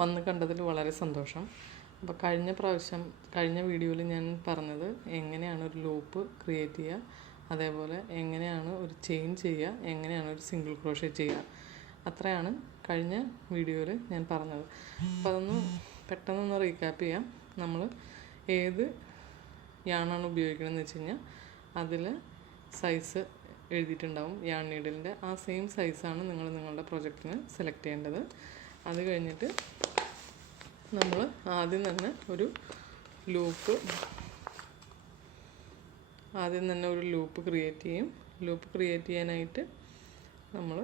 വന്ന് കണ്ടതിൽ വളരെ സന്തോഷം. അപ്പോൾ കഴിഞ്ഞ വീഡിയോയിൽ ഞാൻ പറഞ്ഞത് എങ്ങനെയാണ് ഒരു ലൂപ്പ് ക്രിയേറ്റ് ചെയ്യുക, അതേപോലെ എങ്ങനെയാണ് ഒരു ചെയിൻ ചെയ്യുക, എങ്ങനെയാണ് ഒരു സിംഗിൾ ക്രോഷേ ചെയ്യുക, അത്രയാണ് കഴിഞ്ഞ വീഡിയോയിൽ ഞാൻ പറഞ്ഞത്. അപ്പോൾ അതൊന്ന് പെട്ടെന്നൊന്ന് റീക്യാപ്പ് ചെയ്യാം. നമ്മൾ ഏത് യാണാണ് ഉപയോഗിക്കണമെന്ന് വെച്ച് കഴിഞ്ഞാൽ അതിൽ സൈസ് എഴുതിയിട്ടുണ്ടാവും. യാൺ നീഡിലിൻ്റെ ആ സെയിം സൈസാണ് നിങ്ങളുടെ പ്രൊജക്റ്റിന് സെലക്ട് ചെയ്യേണ്ടത്. അത് കഴിഞ്ഞിട്ട് നമ്മൾ ആദ്യം തന്നെ ഒരു ലൂപ്പ് ക്രിയേറ്റ് ചെയ്യും. ലൂപ്പ് ക്രിയേറ്റ് ചെയ്യാനായിട്ട് നമ്മൾ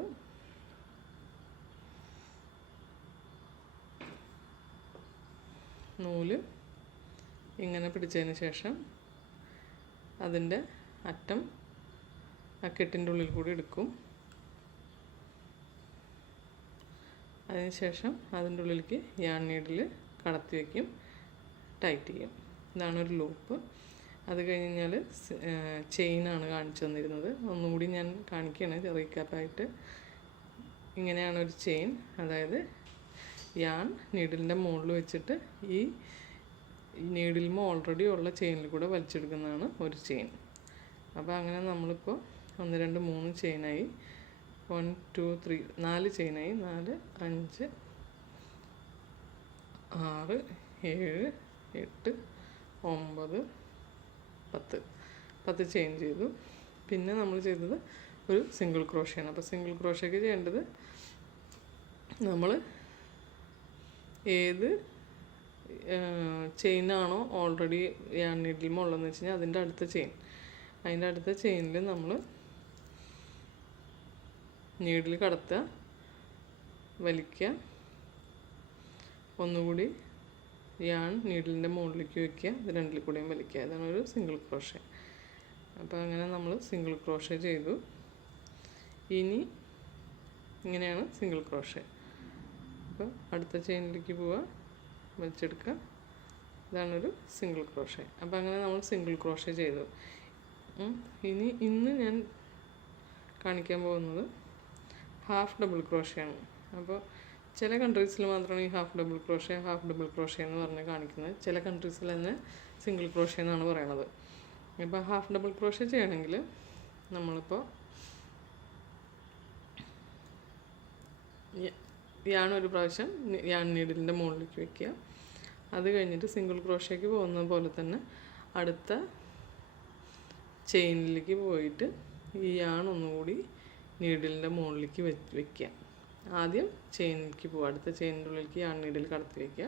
നൂല് ഇങ്ങനെ പിടിച്ചതിന് ശേഷം അതിൻ്റെ അറ്റം ആ കെട്ടിൻ്റെ ഉള്ളിൽ കൂടി എടുക്കും. അതിനുശേഷം അതിൻ്റെ ഉള്ളിലേക്ക് യാൺ നീഡിൽ കടത്തി വയ്ക്കും, ടൈറ്റ് ചെയ്യും. ഇതാണ് ഒരു ലൂപ്പ്. അത് കഴിഞ്ഞാൽ ചെയിനാണ് കാണിച്ചു തന്നിരുന്നത്. ഒന്നുകൂടി ഞാൻ കാണിക്കുകയാണ് റീക്യാപ്പായിട്ട്. ഇങ്ങനെയാണ് ഒരു ചെയിൻ. അതായത് യാൺ നീഡിലിൻ്റെ മുകളിൽ വെച്ചിട്ട് ഈ നീഡിൽമ ഓൾറെഡി ഉള്ള ചെയിനിൽ കൂടെ വലിച്ചെടുക്കുന്നതാണ് ഒരു ചെയിൻ. അപ്പോൾ അങ്ങനെ നമ്മളിപ്പോൾ 1 2 3 ചെയിനായി. 1 2 3 4 ചെയിനായി. 4 5 6 7 8 9 10 ചെയിൻ ചെയ്തു. പിന്നെ നമ്മൾ ചെയ്തത് ഒരു സിംഗിൾ ക്രോഷയാണ്. അപ്പോൾ സിംഗിൾ ക്രോഷയ്ക്ക് ചെയ്യേണ്ടത് നമ്മൾ ഏത് ചെയിനാണോ ഓൾറെഡി യാൺ നീഡിൽ ഉള്ളതെന്ന് വെച്ച് കഴിഞ്ഞാൽ അതിൻ്റെ അടുത്ത ചെയിനിൽ നമ്മൾ നീഡിൽ കടത്തുക, വലിക്കുക, ഒന്നുകൂടി യാൺ നീഡിലിൻ്റെ മുകളിലേക്ക് വയ്ക്കുക, ഇത് രണ്ടിൽ കൂടെയും വലിക്കുക. ഇതാണ് ഒരു സിംഗിൾ ക്രോഷേ. അപ്പോൾ അങ്ങനെ നമ്മൾ സിംഗിൾ ക്രോഷേ ചെയ്തു. ഇനി ഇങ്ങനെയാണ് സിംഗിൾ ക്രോഷേ. അപ്പോൾ അടുത്ത ചെയിനിലേക്ക് പോവുക, വലിച്ചെടുക്കുക. ഇതാണൊരു സിംഗിൾ ക്രോഷേ. അപ്പോൾ അങ്ങനെ നമ്മൾ സിംഗിൾ ക്രോഷേ ചെയ്തു. ഇന്ന് ഞാൻ കാണിക്കാൻ പോകുന്നത് ഹാഫ് ഡബിൾ ക്രോഷയാണ്. അപ്പോൾ ചില കൺട്രീസിൽ മാത്രമാണ് ഈ ഹാഫ് ഡബിൾ ക്രോഷേ എന്ന് പറഞ്ഞ് കാണിക്കുന്നത്. ചില കൺട്രീസിൽ തന്നെ സിംഗിൾ ക്രോഷേ എന്നാണ് പറയണത്. ഇപ്പോൾ ഹാഫ് ഡബിൾ ക്രോഷേ ചെയ്യണമെങ്കിൽ നമ്മളിപ്പോൾ യാൺ ഒരു പ്രാവശ്യം യാൺ നീഡിലിൻ്റെ മുകളിലേക്ക് വയ്ക്കുക. അത് കഴിഞ്ഞിട്ട് സിംഗിൾ ക്രോഷേക്ക് പോകുന്ന പോലെ തന്നെ അടുത്ത ചെയിനിലേക്ക് പോയിട്ട് ഈ യാൺ ഒന്നുകൂടി നീഡിലിൻ്റെ മുകളിലേക്ക് വയ്ക്കുക. ആദ്യം ചെയിനിലേക്ക് പോവുക, അടുത്ത ചെയിനിൻ്റെ ഉള്ളിലേക്ക് യാൺ നീഡിൽ കടത്തി വയ്ക്കുക.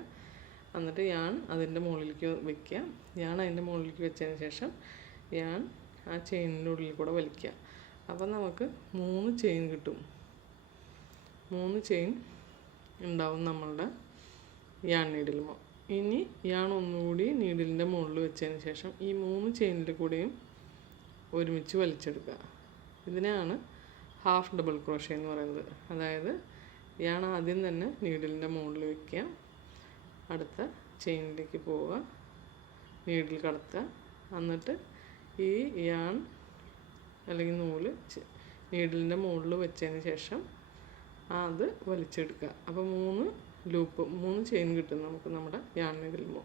എന്നിട്ട് യാൺ അതിൻ്റെ മുകളിലേക്ക് വയ്ക്കുക. യാൺ അതിൻ്റെ മുകളിലേക്ക് വെച്ചതിന് ശേഷം യാൺ ആ ചെയിനിൻ്റെ ഉള്ളിൽ കൂടെ വലിക്കുക. അപ്പം നമുക്ക് 3 ചെയിൻ കിട്ടും. 3 ചെയിൻ ഉണ്ടാവും നമ്മളുടെ യാൺ നീഡിലുമോ. ഇനി യാൺ ഒന്നുകൂടി നീഡിലിൻ്റെ മുകളിൽ വെച്ചതിന് ശേഷം ഈ 3 ചെയിനിൽ കൂടെയും ഒരുമിച്ച് വലിച്ചെടുക്കുക. ഇതിനെയാണ് ഹാഫ് ഡബിൾ ക്രോഷേ എന്ന് പറയുന്നത്. അതായത് യാൺ ആദ്യം തന്നെ നീഡിലിൻ്റെ മുകളിൽ വയ്ക്കുക, അടുത്ത ചെയിനിലേക്ക് പോവുക, നീഡിൽ കടത്തുക, എന്നിട്ട് ഈ യാൺ അല്ലെങ്കിൽ നൂല് നീഡിലിൻ്റെ മുകളിൽ വെച്ചതിന് ശേഷം അത് വലിച്ചെടുക്കുക. അപ്പോൾ 3 ചെയിൻ കിട്ടും നമുക്ക് നമ്മുടെ യാൺ നീഡിലുമോ.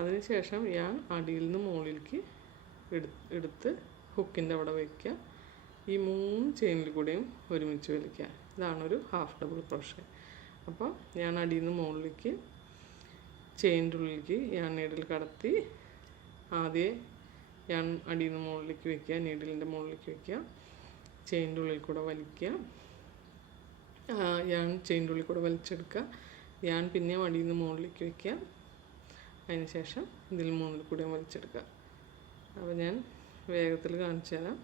അതിന് ശേഷം യാൺ അടിയിൽ നിന്ന് മുകളിലേക്ക് എടുത്ത് ഹുക്കിൻ്റെ അവിടെ വയ്ക്കുക. ഈ 3 ചെയിനിൽ കൂടെയും ഒരുമിച്ച് വലിക്കുക. ഇതാണൊരു ഹാഫ് ഡബിൾ ക്രോഷേ. അപ്പോൾ യാൺ അടിയിൽ നിന്ന് മുകളിലേക്ക് ചെയിൻ്റെ ഉള്ളിലേക്ക് യാൺ നീഡിൽ കടത്തി ആദ്യം യാൺ അടിയിൽ നിന്ന് മുകളിലേക്ക് വയ്ക്കുക, നീഡിലിൻ്റെ മുകളിലേക്ക് വയ്ക്കുക, ചെയിൻ്റെ ഉള്ളിൽ കൂടെ വലിക്കുക, യാൺ ചെയിൻ്റെ ഉള്ളിൽ കൂടെ വലിച്ചെടുക്കുക, യാൺ പിന്നെയും അടിയിൽ നിന്ന് മുകളിലേക്ക് വയ്ക്കുക. അതിന് ശേഷം ഇതിൽ 3 കൂടെയും വലിച്ചെടുക്കുക. അപ്പോൾ ഞാൻ വേഗത്തിൽ കാണിച്ചു തരാം.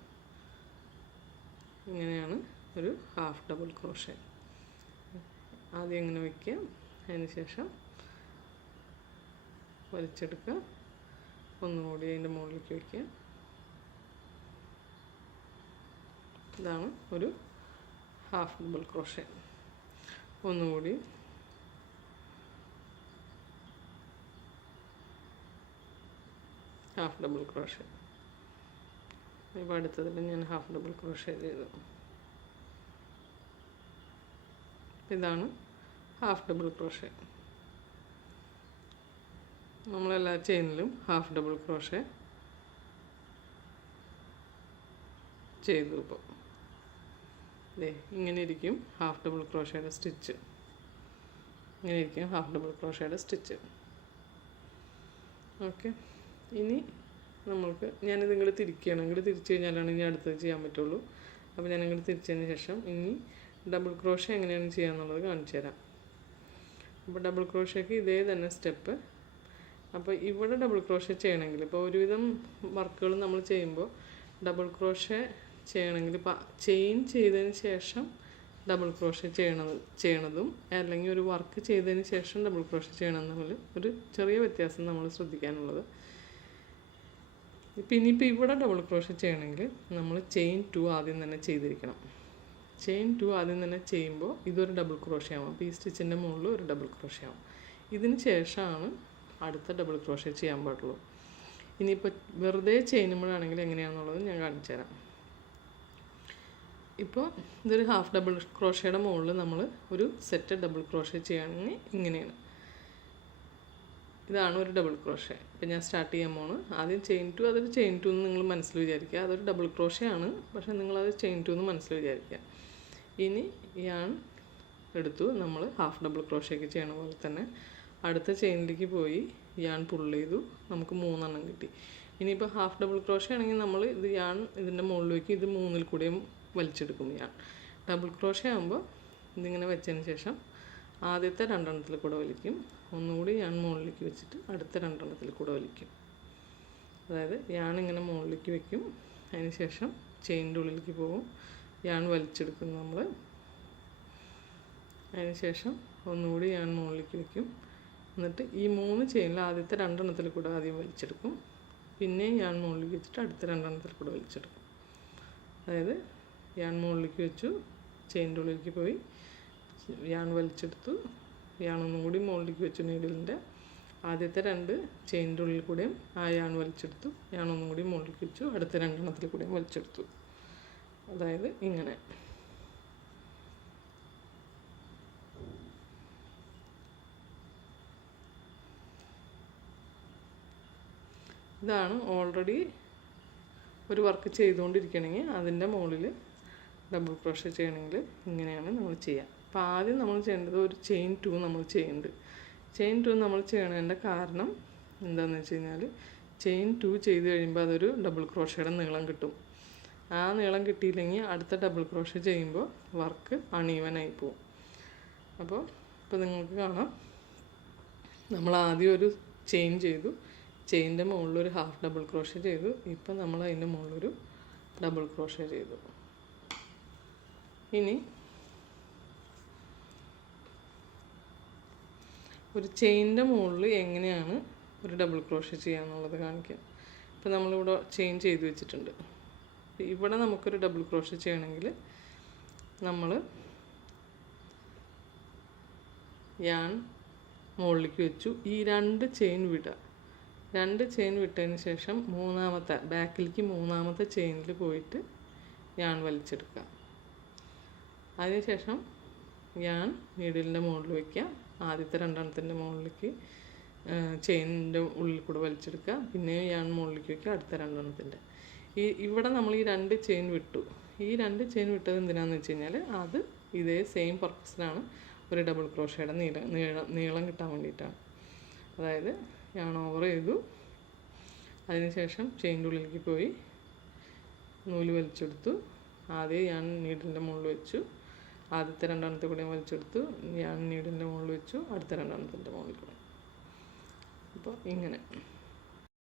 ഇങ്ങനെയാണ് ഒരു ഹാഫ് ഡബിൾ ക്രോഷേ. ആദ്യം ഇങ്ങനെ വയ്ക്കുക, അതിന് ശേഷം വലിച്ചെടുക്കുക, ഒന്നുകൂടി അതിൻ്റെ മുകളിലേക്ക് വയ്ക്കുക. ഇതാണ് ഒരു ഹാഫ് ഡബിൾ ക്രോഷേ. ഒന്നുകൂടി ഹാഫ് ഡബിൾ ക്രോഷേ. ഇപ്പോൾ അടുത്തതിൽ ഞാൻ ഹാഫ് ഡബിൾ ക്രോഷേ ചെയ്തു. ഇതാണ് ഹാഫ് ഡബിൾ ക്രോഷേ. നമ്മളെല്ലാ ചെയിനിലും ഹാഫ് ഡബിൾ ക്രോഷേ ചെയ്തു. ഇപ്പോൾ ഇങ്ങനെ ഇരിക്കും ഹാഫ് ഡബിൾ ക്രോഷയുടെ സ്റ്റിച്ച്. ഇങ്ങനെ ഇരിക്കും ഹാഫ് ഡബിൾ ക്രോഷയുടെ സ്റ്റിച്ച്. ഓക്കെ, ഇനി നമ്മൾക്ക് ഞാനിത് ഇങ്ങോട്ട് തിരിക്കുകയാണ്. ഇങ്ങോട്ട് തിരിച്ച് കഴിഞ്ഞാലാണ് ഇനി അടുത്തത് ചെയ്യാൻ പറ്റുള്ളൂ. അപ്പോൾ ഞാൻ ഇങ്ങോട്ട് തിരിച്ചതിന് ശേഷം ഇനി ഡബിൾ ക്രോഷേ എങ്ങനെയാണ് ചെയ്യാന്നുള്ളത് കാണിച്ചു തരാം. അപ്പോൾ ഡബിൾ ക്രോഷയ്ക്ക് ഇതേ തന്നെ സ്റ്റെപ്പ്. അപ്പോൾ ഇവിടെ ഡബിൾ ക്രോഷേ ചെയ്യണമെങ്കിൽ, ഇപ്പോൾ ഒരുവിധം വർക്കുകൾ നമ്മൾ ചെയ്യുമ്പോൾ ഡബിൾ ക്രോഷേ ചെയ്യണമെങ്കിൽ ചെയിൻ ചെയ്തതിന് ശേഷം ഡബിൾ ക്രോഷേ ചെയ്യണതും അല്ലെങ്കിൽ ഒരു വർക്ക് ചെയ്തതിന് ശേഷം ഡബിൾ ക്രോഷേ ചെയ്യണം തമ്മിൽ ഒരു ചെറിയ വ്യത്യാസം നമ്മൾ ശ്രദ്ധിക്കാനുള്ളത്. ഇനിയിപ്പോൾ ഇവിടെ ഡബിൾ ക്രോഷേ ചെയ്യണമെങ്കിൽ നമ്മൾ ചെയിൻ 2 ആദ്യം തന്നെ ചെയ്തിരിക്കണം. ചെയിൻ 2 ആദ്യം തന്നെ ചെയ്യുമ്പോൾ ഇതൊരു ഡബിൾ ക്രോഷേ ആവും. അപ്പോൾ ഈ സ്റ്റിച്ചിൻ്റെ മുകളിൽ ഒരു ഡബിൾ ക്രോഷേ ആവും. ഇതിന് ശേഷമാണ് അടുത്ത ഡബിൾ ക്രോഷേ ചെയ്യാൻ പാടുള്ളൂ. ഇനിയിപ്പോൾ വെറുതെ ചെയ്യുമ്പോഴാണെങ്കിൽ എങ്ങനെയാണെന്നുള്ളത് ഞാൻ കാണിച്ചു തരാം. ഇപ്പോൾ ഇതൊരു ഹാഫ് ഡബിൾ ക്രോഷയുടെ മുകളിൽ നമ്മൾ ഒരു സെറ്റ് ഡബിൾ ക്രോഷേ ചെയ്യുകയാണെങ്കിൽ ഇങ്ങനെയാണ്. ഇതാണ് ഒരു ഡബിൾ ക്രോഷേ. ഇപ്പോൾ ഞാൻ സ്റ്റാർട്ട് ചെയ്യാൻ പോണ്. ആദ്യം ചെയിൻ 2, അതൊരു ചെയിൻ 2 എന്ന് നിങ്ങൾ മനസ്സിൽ വിചാരിക്കുക. അതൊരു ഡബിൾ ക്രോഷേ ആണ്, പക്ഷേ നിങ്ങളത് ചെയിൻ 2 എന്ന് മനസ്സിൽ വിചാരിക്കുക. ഇനി യാൺ എടുത്തു. നമ്മൾ ഹാഫ് ഡബിൾ ക്രോഷേക്ക് ചെയ്യണ പോലെ തന്നെ അടുത്ത ചെയിനിലേക്ക് പോയി യാൺ പുള്ള് ചെയ്തു. നമുക്ക് 3 എണ്ണം കിട്ടി. ഇനിയിപ്പോൾ ഹാഫ് ഡബിൾ ക്രോഷേ ആണെങ്കിൽ നമ്മൾ ഇത് യാൺ ഇതിൻ്റെ മുകളിലേക്ക് ഇത് 3-ൽ കൂടെയും വലിച്ചെടുക്കും. യാൺ ഡബിൾ ക്രോഷേ ആകുമ്പോൾ ഇതിങ്ങനെ വെച്ചതിന് ശേഷം ആദ്യത്തെ 2 എണ്ണത്തിൽ കൂടെ വലിക്കും. ഒന്നുകൂടി യാൺ മുകളിലേക്ക് വെച്ചിട്ട് അടുത്ത 2 എണ്ണത്തിൽ കൂടെ വലിക്കും. അതായത് യാൺ ഇങ്ങനെ മുകളിലേക്ക് വെക്കും. അതിന് ശേഷം ചെയിനിൻ്റെ ഉള്ളിലേക്ക് പോകും. യാൺ വലിച്ചെടുക്കും നമ്മൾ. അതിന് ശേഷം ഒന്നുകൂടി യാൺ മുകളിലേക്ക് വെക്കും. എന്നിട്ട് ഈ 3 ചെയിനിൽ ആദ്യത്തെ 2 എണ്ണത്തിൽ കൂടെ ആദ്യം വലിച്ചെടുക്കും. പിന്നെ യാൺ മുകളിലേക്ക് വെച്ചിട്ട് അടുത്ത 2 എണ്ണത്തിൽ കൂടെ വലിച്ചെടുക്കും. അതായത് യാൺ മുകളിലേക്ക് വെച്ചു, ചെയിനിൻ്റെ ഉള്ളിലേക്ക് പോയി, യാൺ വലിച്ചെടുത്തു, യാൺ ഒന്നും കൂടി മുകളിലേക്ക് വെച്ചു. നീഡിലിൻ്റെ ആദ്യത്തെ 2 ചെയിനിൻ്റെ ഉള്ളിൽ കൂടെയും ആ യാൺ വലിച്ചെടുത്തു, യാൺ ഒന്നും കൂടി മുകളിലേക്ക് വെച്ചു, അടുത്ത 2 എണ്ണത്തിൽ കൂടെയും വലിച്ചെടുത്തു. അതായത് ഇങ്ങനെ. ഇതാണ് ഓൾറെഡി ഒരു വർക്ക് ചെയ്തുകൊണ്ടിരിക്കണമെങ്കിൽ അതിൻ്റെ മുകളിൽ ഡബിൾ ക്രോഷേ ചെയ്യണമെങ്കിൽ ഇങ്ങനെയാണ് നമ്മൾ ചെയ്യുക. അപ്പോൾ ആദ്യം നമ്മൾ ചെയ്യേണ്ടത് ഒരു ചെയിൻ 2 നമ്മൾ ചെയ്യുന്നുണ്ട്. ചെയിൻ 2 നമ്മൾ ചെയ്യണതിൻ്റെ കാരണം എന്താണെന്ന് വെച്ച് കഴിഞ്ഞാൽ ചെയിൻ 2 ചെയ്ത് കഴിയുമ്പോൾ അതൊരു ഡബിൾ ക്രോഷയുടെ നീളം കിട്ടും. ആ നീളം കിട്ടിയില്ലെങ്കിൽ അടുത്ത ഡബിൾ ക്രോഷേ ചെയ്യുമ്പോൾ വർക്ക് അണീവനായി പോവും. അപ്പോൾ നിങ്ങൾക്ക് കാണാം, നമ്മൾ ആദ്യം ഒരു ചെയിൻ ചെയ്തു, ചെയിനിൻ്റെ മുകളിലൊരു ഹാഫ് ഡബിൾ ക്രോഷേ ചെയ്തു. ഇപ്പം നമ്മൾ അതിൻ്റെ മുകളിലൊരു ഡബിൾ ക്രോഷേ ചെയ്തു. ഇനി ഒരു ചെയിനിൻ്റെ മുകളിൽ എങ്ങനെയാണ് ഒരു ഡബിൾ ക്രോഷേ ചെയ്യാന്നുള്ളത് കാണിക്കാം. ഇപ്പോൾ നമ്മളിവിടെ ചെയിൻ ചെയ്ത് വെച്ചിട്ടുണ്ട്. ഇവിടെ നമുക്കൊരു ഡബിൾ ക്രോഷേ ചെയ്യണമെങ്കിൽ നമ്മൾ യാൺ മുകളിലേക്ക് വെച്ചു. ഈ 2 ചെയിൻ വിടുക. 2 ചെയിൻ വിട്ടതിന് ശേഷം മൂന്നാമത്തെ ബാക്കിലേക്ക് 3-ാമത്തെ ചെയിനിൽ പോയിട്ട് യാൺ വലിച്ചെടുക്കുക. അതിനുശേഷം യാൺ നീഡിലിൻ്റെ മുകളിൽ വയ്ക്കുക. ആദ്യത്തെ 2 എണ്ണത്തിൻ്റെ മുകളിലേക്ക് ചെയിനിൻ്റെ ഉള്ളിൽ കൂടെ വലിച്ചെടുക്കുക. പിന്നെയും യാൺ മുകളിലേക്ക് വയ്ക്കുക അടുത്ത 2 എണ്ണത്തിൻ്റെ. ഇവിടെ നമ്മൾ ഈ 2 ചെയിൻ വിട്ടു. ഈ 2 ചെയിൻ വിട്ടത് എന്തിനാണെന്ന് വെച്ച് കഴിഞ്ഞാൽ അത് ഇതേ സെയിം പർപ്പസിനാണ്, ഒരു ഡബിൾ ക്രോഷയുടെ നീളം കിട്ടാൻ വേണ്ടിയിട്ടാണ്. അതായത് യാൺ ഓവർ ചെയ്തു. അതിനുശേഷം ചെയിൻ്റെ ഉള്ളിലേക്ക് പോയി നൂല് വലിച്ചെടുത്തു. ആദ്യം യാൺ നീഡിലിൻ്റെ മുകളിൽ വെച്ചു. ആദ്യത്തെ 2 എണ്ണത്തിൽ കൂടെ വലിച്ചെടുത്തു. യാൺ നീഡിലിൻ്റെ മുകളിൽ വെച്ചു. അടുത്ത 2 എണ്ണത്തിൻ്റെ മുകളിൽ കൂടെ. അപ്പോൾ ഇങ്ങനെ.